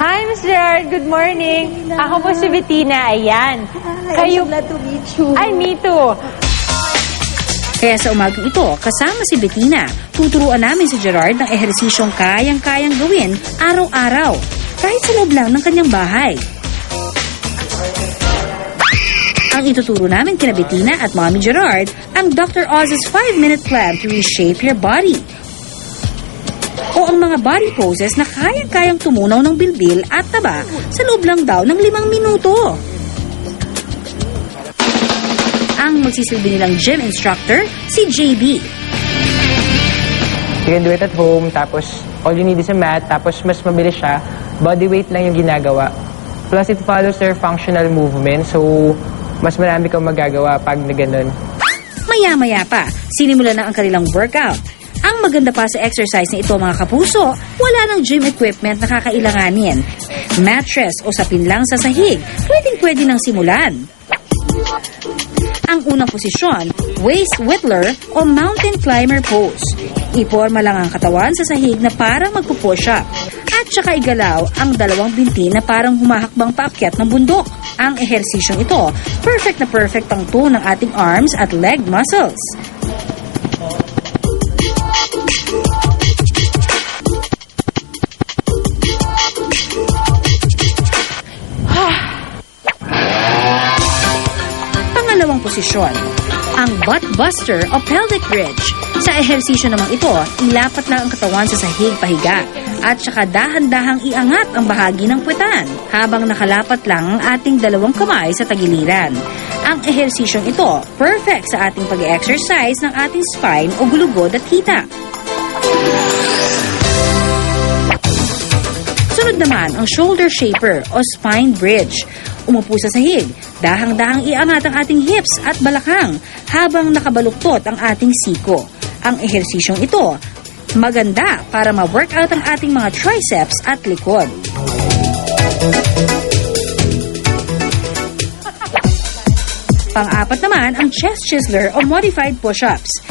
Hi, Miss Gerard. Good morning. Ako po si Bettina. Ayan. Kayo... I'm so glad to meet you. Ay, me too. Kaya sa umagang ito, kasama si Bettina, tuturuan namin si Gerard ng ehersisyong kayang-kayang gawin araw-araw, kahit sa loob lang ng kanyang bahay. Ang ituturo namin kina Bettina at Mommy Gerard ang Dr. Oz's 5-minute plan to reshape your body. Mga body poses na kayang-kayang tumunaw ng bilbil at taba sa loob lang daw ng limang minuto ang magsisilbi nilang gym instructor, si JB. You can do it at home, tapos all you need is a mat, tapos mas mabilis siya. Body weight lang yung ginagawa. Plus, it follows their functional movement, so mas marami kang magagawa pag na ganun. Maya-maya pa, sinimula na ang kanilang workout. Ang maganda pa sa exercise na ito mga kapuso, wala ng gym equipment na kakailanganin. Mattress o sapin lang sa sahig, pwedeng-pwede nang simulan. Ang unang posisyon, waist whittler o mountain climber pose. Iporma lang ang katawan sa sahig na parang magpo-push up. At saka igalaw ang dalawang binti na parang humahakbang paakyat ng bundok. Ang ehersisyong ito, perfect na perfect ang tone ng ating arms at leg muscles. Posisyon, ang butt buster o pelvic bridge. Sa ehersisyo naman ito, ilapat lang ang katawan sa sahig pahiga at saka dahan-dahang iangat ang bahagi ng puwetan habang nakalapat lang ang ating dalawang kamay sa tagiliran. Ang ehersisyong ito, perfect sa ating pag-exercise ng ating spine o gulugod at hita. Sunod naman ang shoulder shaper o spine bridge. Umupo sa sahig, dahang-dahang iangat ang ating hips at balakang habang nakabaluktot ang ating siko. Ang ehersisyong ito, maganda para ma-workout ang ating mga triceps at likod. Pang-apat naman ang chest chiseler o modified push-ups.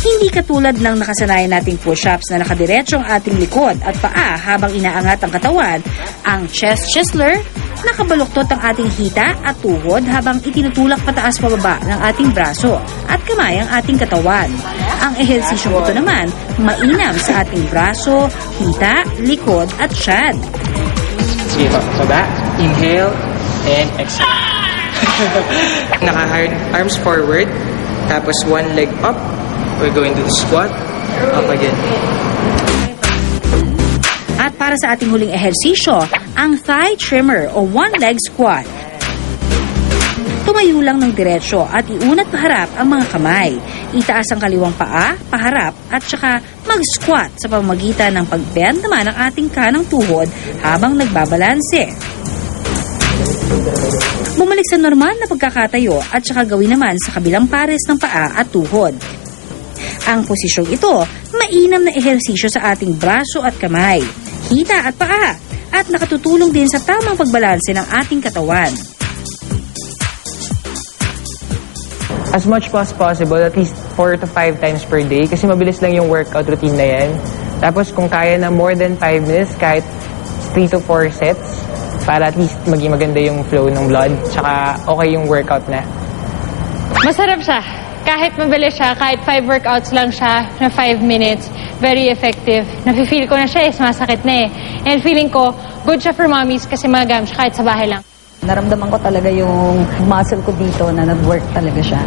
Hindi katulad ng nakasanayan nating push-ups na nakadiretso ang ating likod at paa habang inaangat ang katawan, ang chest chiseler, nakabaluktot ang ating hita at tuhod habang itinutulak pataas pababa ng ating braso at kamay ang ating katawan. Ang ehersisyong ito naman, mainam sa ating braso, hita, likod at tiyan. Sige baba, inhale, and exhale. Naka-hard arms forward, tapos one leg up. We're going to the squat, up again. At para sa ating huling ehersisyo, ang thigh trimmer o one-leg squat. Tumayo lang ng diretsyo at iunat paharap ang mga kamay. Itaas ang kaliwang paa, paharap at saka mag-squat sa pamamagitan ng pag-bend naman ng ating kanang tuhod habang nagbabalanse. Bumalik sa normal na pagkakatayo at saka gawin naman sa kabilang pares ng paa at tuhod. Ang posisyong ito, mainam na ehersisyo sa ating braso at kamay, hita at paa, at nakatutulong din sa tamang pagbalanse ng ating katawan. As much as possible, at least 4 to 5 times per day kasi mabilis lang yung workout routine na yan. Tapos kung kaya na more than 5 minutes, kahit 3 to 4 sets, para at least maging maganda yung flow ng blood, tsaka okay yung workout na. Masarap siya. Kahit mabilis siya, kahit five workouts lang siya na five minutes, very effective. Nafe-feel ko na siya is masakit na eh. And feeling ko, good siya for mommies kasi magagamit siya kahit sa bahay lang. Naramdaman ko talaga yung muscle ko dito na nag-work talaga siya.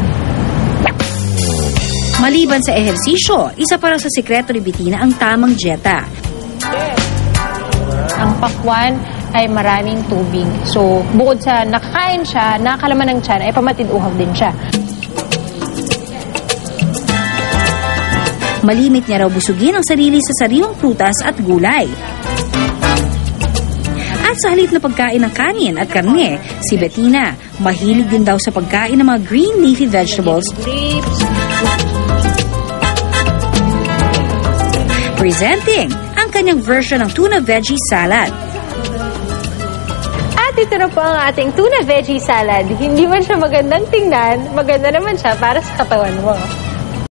Maliban sa ehersisyo, isa pa raw sa sekreto ni Bettina ang tamang dieta. Ang pakwan ay maraming tubig. So, bukod sa nakakain siya, nakakalaman ng tiyan, ay pamatid-uhaw din siya. Malimit niya raw busugin ang sarili sa sariwang prutas at gulay. At sa halip na pagkain ng kanin at karne, si Bettina mahilig din daw sa pagkain ng mga green leafy vegetables. Presenting ang kanyang version ng tuna veggie salad. At ito na po ang ating tuna veggie salad. Hindi man siya magandang tingnan, maganda naman siya para sa katawan mo.